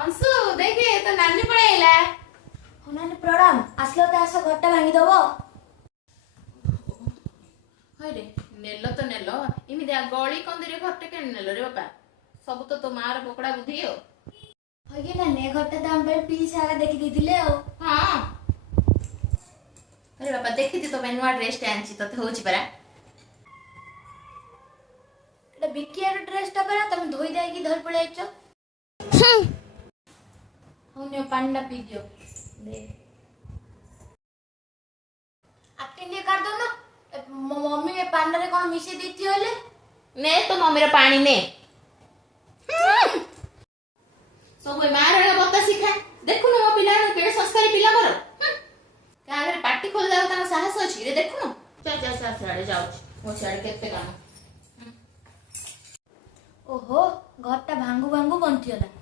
अंशु देखे तो नानी पळेला हो नानी प्रणाम आसलो तो आस घरटा भांगी दबो होय रे नेलो तो नेलो इमिदिया गळी कंदिरे घरटे के नेलो रे बापा सब तो मार बोकड़ा बुद्धि हो हो कि नानी घरटा तो हम पे पीस आगा देखि दिथिले हो हां अरे बापा देखि तो मैं नुआ ड्रेस आंची तो होची परा एटा बिकियार ड्रेस टा परा तुम धोई जाई की धर पळे आइचो हो ने पांडा पी दियो दे एक्टिंग कर दो ना मम्मी में पांडा रे कोन मिसे देती होले ने तो मम्मी रे पानी ने सब मार रे बता सिखा देखु न मो पिला केडे संस्कारी पिला मोर कागरे पार्टी खोल दाओ ता साहस अछि रे देखु न चल चल चल साडे जाउ मो साडे केते काम ओहो घरटा भांगू भांगू बंथियोला